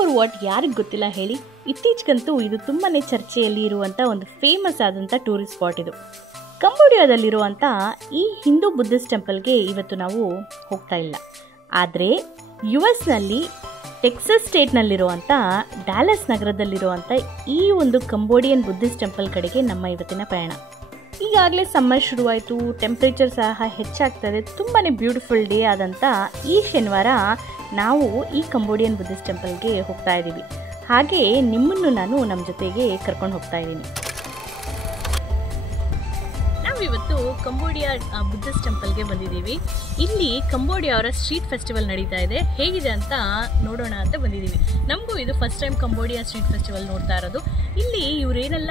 ಅಂಕೋರ್ what ಯಾರಿಗೆ ಗೊತ್ತಿಲ್ಲ ಹೇಳಿ. ಇತ್ತೀಚೆಗಂತೂ ಇದು ತುಂಬಾ ಚರ್ಚೆಯಲ್ಲಿ ಇರುವಂಥ ಒಂದು ಫೇಮಸ್ ಆದಂಥ ಟೂರಿಸ್ಟ್ ಸ್ಪಾಟ್ ಇದು. ಕಂಬೋಡಿಯಾದಲ್ಲಿರುವಂಥ ಈ ಹಿಂದೂ ಬುದ್ಧಿಸ್ಟ್ ಟೆಂಪಲ್ಗೆ ಇವತ್ತು ನಾವು ಹೋಗ್ತಾ ಇಲ್ಲ. ಆದರೆ US ಟೆಕ್ಸಸ್ ಸ್ಟೇಟ್ನಲ್ಲಿರುವಂಥ ಡ್ಯಾಲಸ್ ನಗರದಲ್ಲಿರುವಂಥ ಈ ಒಂದು ಕಂಬೋಡಿಯನ್ ಬುದ್ಧಿಸ್ಟ್ ಟೆಂಪಲ್ ಕಡೆಗೆ ನಮ್ಮ ಇವತ್ತಿನ ಪಯಣ. ಈಗಾಗಲೇ ಸಮ್ಮರ್ ಶುರುವಾಯಿತು, ಟೆಂಪ್ರೇಚರ್ ಸಹ ಹೆಚ್ಚಾಗ್ತದೆ. ತುಂಬಾ ಬ್ಯೂಟಿಫುಲ್ ಡೇ ಆದಂಥ ಈ ಶನಿವಾರ ನಾವು ಈ ಕಂಬೋಡಿಯನ್ ಬುದ್ಧಿಸ್ಟ್ ಟೆಂಪಲ್ಗೆ ಹೋಗ್ತಾ ಇದ್ದೀವಿ. ಹಾಗೆ ನಿಮ್ಮನ್ನು ನಾನು ನಮ್ಮ ಜೊತೆಗೆ ಕರ್ಕೊಂಡು ಹೋಗ್ತಾ ಇದ್ದೀನಿ. ನಾವಿವತ್ತು ಕಂಬೋಡಿಯಾ ಬುದ್ಧಿಸ್ಟ್ ಟೆಂಪಲ್ಗೆ ಬಂದಿದ್ದೀವಿ. ಇಲ್ಲಿ ಕಂಬೋಡಿಯಾ ಅವರ ಸ್ಟ್ರೀಟ್ ಫೆಸ್ಟಿವಲ್ ನಡೀತಾ ಇದೆ. ಹೇಗಿದೆ ಅಂತ ನೋಡೋಣ ಅಂತ ಬಂದಿದ್ದೀವಿ. ನಮಗೂ ಇದು first time Cambodia street festival ನೋಡ್ತಾ ಇರೋದು. ಇಲ್ಲಿ ಇವರೇನೆಲ್ಲ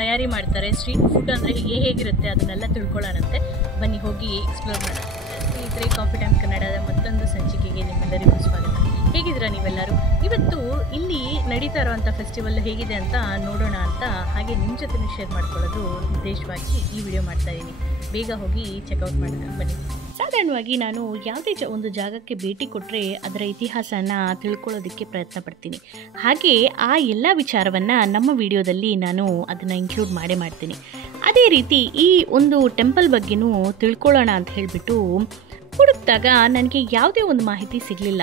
ತಯಾರಿ ಮಾಡ್ತಾರೆ, ಸ್ಟ್ರೀಟ್ ಫುಡ್ ಅಂದರೆ ಹೇಗಿರುತ್ತೆ ಅದನ್ನೆಲ್ಲ ತಿಳ್ಕೊಳ್ಳೋಣಂತೆ. ಬನ್ನಿ ಹೋಗಿ ಎಕ್ಸ್ಪ್ಲೋರ್ ಮಾಡೋಣ. ಸ್ನೇಹಿತರೆ, ಕಾಫಿ ಟೈಮ್ ಕನ್ನಡದ ಮತ್ತೊಂದು ಸಂಚಿಕೆಗೆ ನಿಮ್ಮೆಲ್ಲರಿಗೂ ಸ್ವಾಗತ. ಹೇಗಿದ್ದೀರಾ ನೀವೆಲ್ಲರೂ? ಇವತ್ತು ಇಲ್ಲಿ ನಡೀತಾ ಇರೋವಂಥ ಫೆಸ್ಟಿವಲ್ ಹೇಗಿದೆ ಅಂತ ನೋಡೋಣ ಅಂತ ಹಾಗೆ ನಿಮ್ಮ ಜೊತೆ ಶೇರ್ ಮಾಡ್ಕೊಳ್ಳೋದು ಉದ್ದೇಶವಾಗಿ ಈ ವಿಡಿಯೋ ಮಾಡ್ತಾ ಇದ್ದೀನಿ. ಬೇಗ ಹೋಗಿ ಚೆಕ್ಔಟ್ ಮಾಡೋಣ ಬನ್ನಿ. ಸಾಧಾರಣವಾಗಿ ನಾನು ಯಾವುದೇ ಒಂದು ಜಾಗಕ್ಕೆ ಭೇಟಿ ಕೊಟ್ಟರೆ ಅದರ ಇತಿಹಾಸನ ತಿಳ್ಕೊಳ್ಳೋದಕ್ಕೆ ಪ್ರಯತ್ನ ಪಡ್ತೀನಿ. ಹಾಗೆ ಆ ಎಲ್ಲ ವಿಚಾರವನ್ನು ನಮ್ಮ ವಿಡಿಯೋದಲ್ಲಿ ನಾನು ಅದನ್ನು ಇನ್ಕ್ಲೂಡ್ ಮಾಡ್ತೀನಿ. ಅದೇ ರೀತಿ ಈ ಒಂದು ಟೆಂಪಲ್ ಬಗ್ಗೆನೂ ತಿಳ್ಕೊಳ್ಳೋಣ ಅಂತ ಹೇಳಿಬಿಟ್ಟು ಹುಡುಕಿದಾಗ ನನಗೆ ಯಾವುದೇ ಒಂದು ಮಾಹಿತಿ ಸಿಗಲಿಲ್ಲ.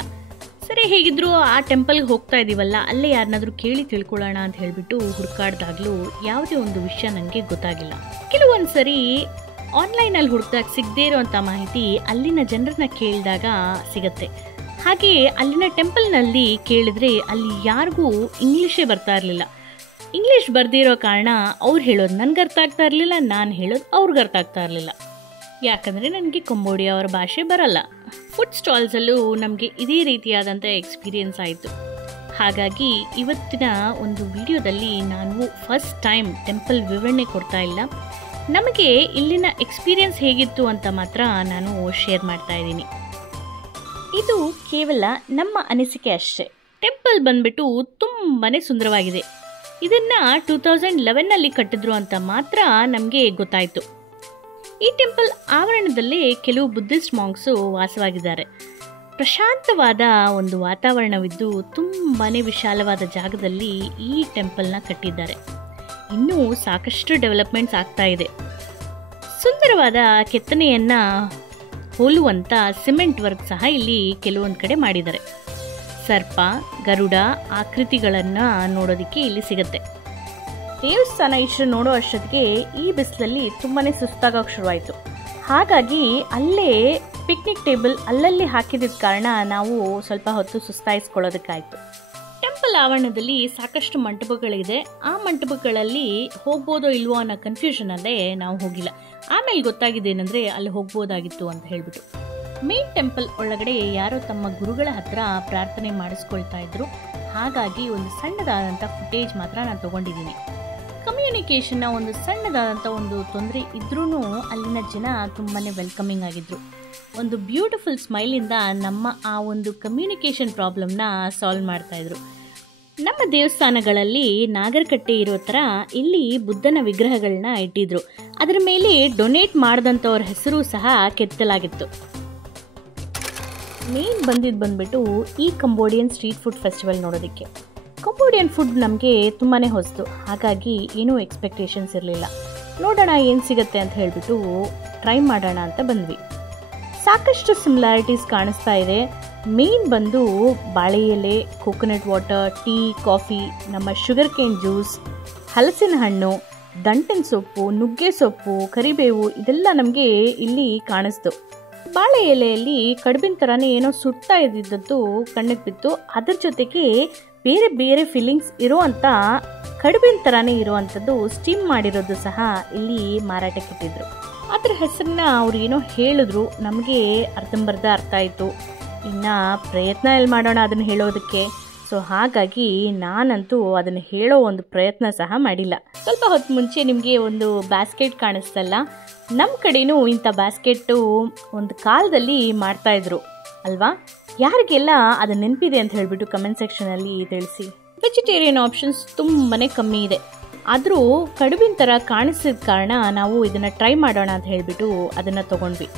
ಸರಿ, ಹೇಗಿದ್ರು ಆ ಟೆಂಪಲ್ಗೆ ಹೋಗ್ತಾ ಇದ್ದೀವಲ್ಲ, ಅಲ್ಲೇ ಯಾರನ್ನಾದ್ರೂ ಕೇಳಿ ತಿಳ್ಕೊಳ್ಳೋಣ ಅಂತ ಹೇಳಿಬಿಟ್ಟು ಹುಡುಕಾಡ್ದಾಗ್ಲೂ ಯಾವುದೇ ಒಂದು ವಿಷಯ ನನಗೆ ಗೊತ್ತಾಗಿಲ್ಲ. ಕೆಲವೊಂದು ಸರಿ ಆನ್ಲೈನಲ್ಲಿ ಹುಡುಕಿದಾಗ ಸಿಗದೇ ಇರೋವಂಥ ಮಾಹಿತಿ ಅಲ್ಲಿನ ಜನರನ್ನ ಕೇಳಿದಾಗ ಸಿಗತ್ತೆ. ಹಾಗೆ ಅಲ್ಲಿನ ಟೆಂಪಲ್ನಲ್ಲಿ ಕೇಳಿದ್ರೆ ಅಲ್ಲಿ ಯಾರಿಗೂ ಇಂಗ್ಲೀಷೇ ಬರ್ತಾ ಇರಲಿಲ್ಲ. ಇಂಗ್ಲೀಷ್ ಬರ್ದಿರೋ ಕಾರಣ ಅವ್ರು ಹೇಳೋದು ನನಗೆ ಅರ್ಥ ಆಗ್ತಾ ಇರಲಿಲ್ಲ, ನಾನು ಹೇಳೋದು ಅವ್ರಿಗೆ ಅರ್ಥ ಆಗ್ತಾ ಇರಲಿಲ್ಲ. ಯಾಕಂದರೆ ನನಗೆ ಕಂಬೋಡಿಯಾ ಅವರ ಭಾಷೆ ಬರಲ್ಲ. ಫುಡ್ ಸ್ಟಾಲ್ಸಲ್ಲೂ ನಮಗೆ ಇದೇ ರೀತಿಯಾದಂಥ ಎಕ್ಸ್ಪೀರಿಯನ್ಸ್ ಆಯಿತು. ಹಾಗಾಗಿ ಇವತ್ತಿನ ಒಂದು ವಿಡಿಯೋದಲ್ಲಿ ನಾನು ಫಸ್ಟ್ ಟೈಮ್ ಟೆಂಪಲ್ ವಿವರಣೆ ಕೊಡ್ತಾ ಇಲ್ಲ, ನಮಗೆ ಇಲ್ಲಿನ ಎಕ್ಸ್ಪೀರಿಯನ್ಸ್ ಹೇಗಿತ್ತು ಅಂತ ಮಾತ್ರ ನಾನು ಶೇರ್ ಮಾಡ್ತಾ ಇದ್ದೀನಿ. ಇದು ಕೇವಲ ನಮ್ಮ ಅನಿಸಿಕೆ ಅಷ್ಟೇ. ಟೆಂಪಲ್ ಬಂದ್ಬಿಟ್ಟು ತುಂಬಾ ಸುಂದರವಾಗಿದೆ. ಇದನ್ನು 2011 ಕಟ್ಟಿದ್ರು ಅಂತ ಮಾತ್ರ ನಮಗೆ ಗೊತ್ತಾಯಿತು. ಈ ಟೆಂಪಲ್ ಆವರಣದಲ್ಲೇ ಕೆಲವು ಬುದ್ಧಿಸ್ಟ್ ಮಾಂಕ್ಸು ವಾಸವಾಗಿದ್ದಾರೆ. ಪ್ರಶಾಂತವಾದ ಒಂದು ವಾತಾವರಣವಿದ್ದು ತುಂಬಾ ವಿಶಾಲವಾದ ಜಾಗದಲ್ಲಿ ಈ ಟೆಂಪಲ್ನ ಕಟ್ಟಿದ್ದಾರೆ. ಇನ್ನೂ ಸಾಕಷ್ಟು ಡೆವಲಪ್ಮೆಂಟ್ಸ್ ಆಗ್ತಾ ಇದೆ. ಸುಂದರವಾದ ಕೆತ್ತನೆಯನ್ನು ಹೋಲುವಂಥ ಸಿಮೆಂಟ್ ವರ್ಕ್ ಸಹ ಇಲ್ಲಿ ಕೆಲವೊಂದು ಕಡೆ ಮಾಡಿದ್ದಾರೆ. ಸರ್ಪ, ಗರುಡ ಆಕೃತಿಗಳನ್ನು ನೋಡೋದಕ್ಕೆ ಇಲ್ಲಿ ಸಿಗುತ್ತೆ. ದೇವಸ್ಥಾನ ಇಷ್ಟು ನೋಡೋ ಅಷ್ಟೊತ್ತಿಗೆ ಈ ಬಿಸಿಲಲ್ಲಿ ತುಂಬಾ ಸುಸ್ತಾಗೋಕೆ ಶುರುವಾಯಿತು. ಹಾಗಾಗಿ ಅಲ್ಲೇ ಪಿಕ್ನಿಕ್ ಟೇಬಲ್ ಅಲ್ಲಲ್ಲಿ ಹಾಕಿದ ಕಾರಣ ನಾವು ಸ್ವಲ್ಪ ಹೊತ್ತು ಸುಸ್ತಾಯಿಸ್ಕೊಳ್ಳೋದಕ್ಕಾಯಿತು. ಟೆಂಪಲ್ ಆವರಣದಲ್ಲಿ ಸಾಕಷ್ಟು ಮಂಟಪಗಳಿದೆ. ಆ ಮಂಟಪಗಳಲ್ಲಿ ಹೋಗ್ಬೋದೋ ಇಲ್ವೋ ಅನ್ನೋ ಕನ್ಫ್ಯೂಷನಲ್ಲೇ ನಾವು ಹೋಗಿಲ್ಲ. ಆಮೇಲೆ ಗೊತ್ತಾಗಿದ್ದೇನೆಂದರೆ ಅಲ್ಲಿ ಹೋಗ್ಬೋದಾಗಿತ್ತು ಅಂತ ಹೇಳ್ಬಿಟ್ಟು. ಮೇನ್ ಟೆಂಪಲ್ ಒಳಗಡೆ ಯಾರೋ ತಮ್ಮ ಗುರುಗಳ ಹತ್ರ ಪ್ರಾರ್ಥನೆ ಮಾಡಿಸ್ಕೊಳ್ತಾ ಇದ್ರು. ಹಾಗಾಗಿ ಒಂದು ಸಣ್ಣದಾದಂಥ ಫುಟೇಜ್ ಮಾತ್ರ ನಾನು ತೊಗೊಂಡಿದ್ದೀನಿ. ಕಮ್ಯುನಿಕೇಷನ್ನ ಒಂದು ಸಣ್ಣದಾದಂಥ ಒಂದು ತೊಂದರೆ ಇದ್ರೂ ಅಲ್ಲಿನ ಜನ ತುಂಬಾ ವೆಲ್ಕಮಿಂಗ್ ಆಗಿದ್ರು. ಒಂದು ಬ್ಯೂಟಿಫುಲ್ ಸ್ಮೈಲಿಂದ ನಮ್ಮ ಆ ಒಂದು ಕಮ್ಯುನಿಕೇಷನ್ ಪ್ರಾಬ್ಲಮ್ನ ಸಾಲ್ವ್ ಮಾಡ್ತಾಯಿದ್ರು. ನಮ್ಮ ದೇವಸ್ಥಾನಗಳಲ್ಲಿ ನಾಗರಕಟ್ಟೆ ಇರೋ ಥರ ಇಲ್ಲಿ ಬುದ್ಧನ ವಿಗ್ರಹಗಳನ್ನ ಇಟ್ಟಿದ್ರು. ಅದರ ಮೇಲೆ ಡೊನೇಟ್ ಮಾಡಿದಂಥವ್ರ ಹೆಸರು ಸಹ ಕೆತ್ತಲಾಗಿತ್ತು. ಮೇನ್ ಬಂದ್ಬಿಟ್ಟು ಈ ಕಂಬೋಡಿಯನ್ ಸ್ಟ್ರೀಟ್ ಫುಡ್ ಫೆಸ್ಟಿವಲ್ ನೋಡೋದಕ್ಕೆ. ಕಂಬೋಡಿಯನ್ ಫುಡ್ ನಮಗೆ ತುಂಬಾ ಹೊಸದು, ಹಾಗಾಗಿ ಏನೂ ಎಕ್ಸ್ಪೆಕ್ಟೇಷನ್ಸ್ ಇರಲಿಲ್ಲ. ನೋಡೋಣ ಏನು ಸಿಗುತ್ತೆ ಅಂತ ಹೇಳಿಬಿಟ್ಟು ಟ್ರೈ ಮಾಡೋಣ ಅಂತ ಬಂದ್ವಿ. ಸಾಕಷ್ಟು ಸಿಮಿಲಾರಿಟೀಸ್ ಕಾಣಿಸ್ತಾ ಇದೆ. ಮೇನ್ ಬಂದು ಬಾಳೆ ಎಲೆ, ಕೋಕೋನಟ್ ವಾಟರ್, ಟೀ, ಕಾಫಿ, ನಮ್ಮ ಶುಗರ್ ಕೇನ್ ಜ್ಯೂಸ್, ಹಲಸಿನ ಹಣ್ಣು, ದಂಟಿನ ಸೊಪ್ಪು, ನುಗ್ಗೆ ಸೊಪ್ಪು, ಕರಿಬೇವು ಇದೆಲ್ಲ ನಮಗೆ ಇಲ್ಲಿ ಕಾಣಿಸ್ತು. ಬಾಳೆ ಎಲೆಯಲ್ಲಿ ಕಡುಬಿನ ಥರನೇ ಏನೋ ಸುಡ್ತಾ ಇದ್ದಿದ್ದದ್ದು ಕಣ್ಣಿಗೆ ಬಿತ್ತು. ಅದ್ರ ಜೊತೆಗೆ ಬೇರೆ ಬೇರೆ ಫೀಲಿಂಗ್ಸ್ ಇರುವಂಥ ಕಡುಬಿನ ಥರನೇ ಇರುವಂಥದ್ದು ಸ್ಟೀಮ್ ಮಾಡಿರೋದು ಸಹ ಇಲ್ಲಿ ಮಾರಾಟಕ್ಕಿಟ್ಟಿದ್ರು. ಅದ್ರ ಹೆಸರನ್ನ ಅವ್ರು ಏನೋ ಹೇಳಿದ್ರು, ನಮಗೆ ಅರ್ಧಂಬರ್ಧ ಅರ್ಥ ಆಯಿತು. ಇನ್ನು ಪ್ರಯತ್ನ ಎಲ್ಲಿ ಮಾಡೋಣ ಅದನ್ನು ಹೇಳೋದಕ್ಕೆ. ಸೊ ಹಾಗಾಗಿ ನಾನಂತೂ ಅದನ್ನು ಹೇಳೋ ಒಂದು ಪ್ರಯತ್ನ ಸಹ ಮಾಡಿಲ್ಲ. ಸ್ವಲ್ಪ ಹೊತ್ತು ಮುಂಚೆ ನಿಮಗೆ ಒಂದು ಬ್ಯಾಸ್ಕೆಟ್ ಕಾಣಿಸ್ತಲ್ಲ, ನಮ್ಮ ಕಡೆನೂ ಇಂಥ ಬ್ಯಾಸ್ಕೆಟ್ಟು ಒಂದು ಕಾಲದಲ್ಲಿ ಮಾಡ್ತಾಯಿದ್ರು ಅಲ್ವಾ? ಯಾರಿಗೆಲ್ಲ ಅದು ನೆನಪಿದೆ ಅಂತ ಹೇಳಿಬಿಟ್ಟು ಕಮೆಂಟ್ ಸೆಕ್ಷನಲ್ಲಿ ತಿಳಿಸಿ. ವೆಜಿಟೇರಿಯನ್ ಆಪ್ಷನ್ಸ್ ತುಂಬಾ ಕಮ್ಮಿ ಇದೆ. ಆದರೂ ಕಡುಬಿನ ಥರ ಕಾಣಿಸಿದ ಕಾರಣ ನಾವು ಇದನ್ನು ಟ್ರೈ ಮಾಡೋಣ ಅಂತ ಹೇಳಿಬಿಟ್ಟು ಅದನ್ನು ತೊಗೊಂಡ್ವಿ.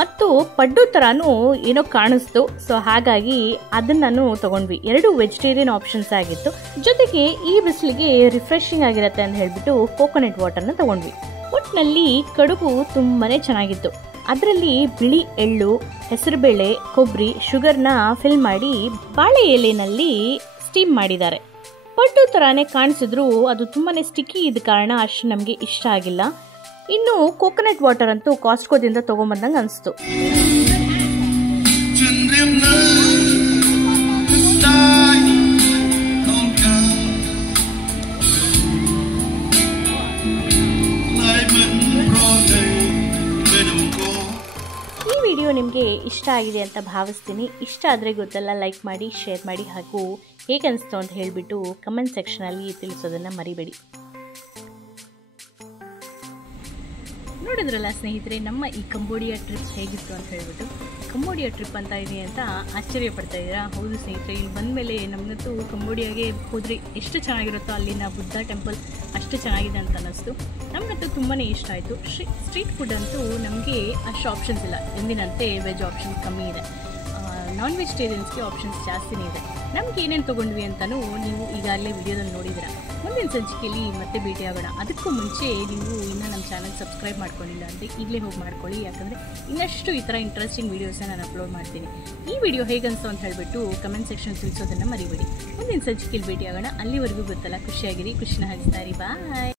ಮತ್ತು ಪಡ್ಡು ಥರನೂ ಏನೋ ಕಾಣಿಸ್ತು. ಸೊ ಹಾಗಾಗಿ ಅದನ್ನು ತಗೊಂಡ್ವಿ. 2 ವೆಜಿಟೇರಿಯನ್ ಆಪ್ಷನ್ಸ್ ಆಗಿತ್ತು. ಜೊತೆಗೆ ಈ ಬಿಸಿಲಿಗೆ ರಿಫ್ರೆಶಿಂಗ್ ಆಗಿರುತ್ತೆ ಅಂತ ಹೇಳ್ಬಿಟ್ಟು ಕೋಕೋನಟ್ ವಾಟರ್ನ ತಗೊಂಡ್ವಿ. ಒಟ್ಟಿನಲ್ಲಿ ಕಡುಬು ತುಂಬಾನೇ ಚೆನ್ನಾಗಿತ್ತು. ಅದರಲ್ಲಿ ಬಿಳಿ ಎಳ್ಳು, ಹೆಸರುಬೇಳೆ, ಕೊಬ್ಬರಿ, ಶುಗರ್ನ ಫಿಲ್ ಮಾಡಿ ಬಾಳೆ ಎಲೆನಲ್ಲಿ ಸ್ಟೀಮ್ ಮಾಡಿದ್ದಾರೆ. ಪಡ್ಡು ಥರನೇ ಕಾಣಿಸಿದ್ರು ಅದು ತುಂಬಾನೇ ಸ್ಟಿಕ್ಕಿ ಇದ್ದ ಕಾರಣ ಅಷ್ಟು ನಮಗೆ ಇಷ್ಟ ಆಗಿಲ್ಲ. ಇನ್ನು ಕೋಕೋನಟ್ ವಾಟರ್ ಅಂತೂ ಕಾಸ್ಟ್ಕೋದಿಂದ ತಗೊಂಬಂದಂಗೆ ಅನಿಸ್ತು. ಈ ವಿಡಿಯೋ ನಿಮಗೆ ಇಷ್ಟ ಆಗಿದೆ ಅಂತ ಭಾವಿಸ್ತೀನಿ. ಇಷ್ಟ ಆದರೆ ಗೊತ್ತಲ್ಲ, ಲೈಕ್ ಮಾಡಿ, ಶೇರ್ ಮಾಡಿ, ಹಾಗೂ ಹೇಗೆ ಅನಿಸ್ತು ಅಂತ ಹೇಳಿಬಿಟ್ಟು ಕಮೆಂಟ್ ಸೆಕ್ಷನಲ್ಲಿ ತಿಳಿಸೋದನ್ನು ಮರಿಬೇಡಿ. ನೋಡಿದ್ರಲ್ಲ ಸ್ನೇಹಿತರೆ, ನಮ್ಮ ಈ ಕಂಬೋಡಿಯಾ ಟ್ರಿಪ್ ಹೇಗಿತ್ತು ಅಂತ ಹೇಳ್ಬಿಟ್ಟು. ಕಂಬೋಡಿಯಾ ಟ್ರಿಪ್ ಅಂತ ಇದೆ ಅಂತ ಆಶ್ಚರ್ಯ ಪಡ್ತಾ ಇದ್ದೀರಾ? ಹೌದು ಸ್ನೇಹಿತರೆ, ಇಲ್ಲಿ ಬಂದ ಮೇಲೆ ನಮಗಂತೂ ಕಂಬೋಡಿಯಾಗೆ ಹೋದರೆ ಎಷ್ಟು ಚೆನ್ನಾಗಿರುತ್ತೋ ಅಲ್ಲಿನ ಬುದ್ಧ ಟೆಂಪಲ್ ಅಷ್ಟು ಚೆನ್ನಾಗಿದೆ ಅಂತ ಅನ್ನಿಸ್ತು. ನಮಗಂತೂ ತುಂಬಾ ಇಷ್ಟ ಆಯಿತು. ಸ್ಟ್ರೀಟ್ ಫುಡ್ ಅಂತೂ ನಮಗೆ ಅಷ್ಟು ಆಪ್ಷನ್ಸ್ ಇಲ್ಲ. ಎಂದಿನಂತೆ ವೆಜ್ ಆಪ್ಷನ್ ಕಮ್ಮಿ ಇದೆ, ನಾನ್ ವೆಜಿಟೇರಿಯನ್ಸ್ಗೆ ಆಪ್ಷನ್ಸ್ ಜಾಸ್ತಿನೇ ಇದೆ. ನಮ್ಗೆ ಏನೇನು ತೊಗೊಂಡ್ವಿ ಅಂತಲೂ ನೀವು ಈಗಾಗಲೇ ವಿಡಿಯೋದಲ್ಲಿ ನೋಡಿದ್ದೀರ. ಮುಂದಿನ ಸಂಚಿಕೆಯಲ್ಲಿ ಮತ್ತೆ ಭೇಟಿಯಾಗೋಣ. ಅದಕ್ಕೂ ಮುಂಚೆ ನೀವು ಇನ್ನೂ ನಮ್ಮ ಚಾನಲ್ ಸಬ್ಸ್ಕ್ರೈಬ್ ಮಾಡ್ಕೊಂಡಿಲ್ಲ ಅಂದರೆ ಈಗಲೇ ಹೋಗಿ ಮಾಡ್ಕೊಳ್ಳಿ. ಯಾಕಂದರೆ ಇನ್ನಷ್ಟು ಈ ಥರ ಇಂಟ್ರೆಸ್ಟಿಂಗ್ ವೀಡಿಯೋಸ್ನ ನಾನು ಅಪ್ಲೋಡ್ ಮಾಡ್ತೀನಿ. ಈ ವಿಡಿಯೋ ಹೇಗನ್ನಿಸ್ತು ಅಂತ ಹೇಳಿಬಿಟ್ಟು ಕಮೆಂಟ್ ಸೆಕ್ಷನ್ ತಿಳಿಸೋದನ್ನು ಮರಿಬೇಡಿ. ಮುಂದಿನ ಸಂಚಿಕೆಯಲ್ಲಿ ಭೇಟಿಯಾಗೋಣ. ಅಲ್ಲಿವರೆಗೂ ಗೊತ್ತಲ್ಲ, ಖುಷಿಯಾಗಿರಿ, ಖುಷಿನ ಹಂಚ್ತಾ ಇರಿ. ಬಾಯ್.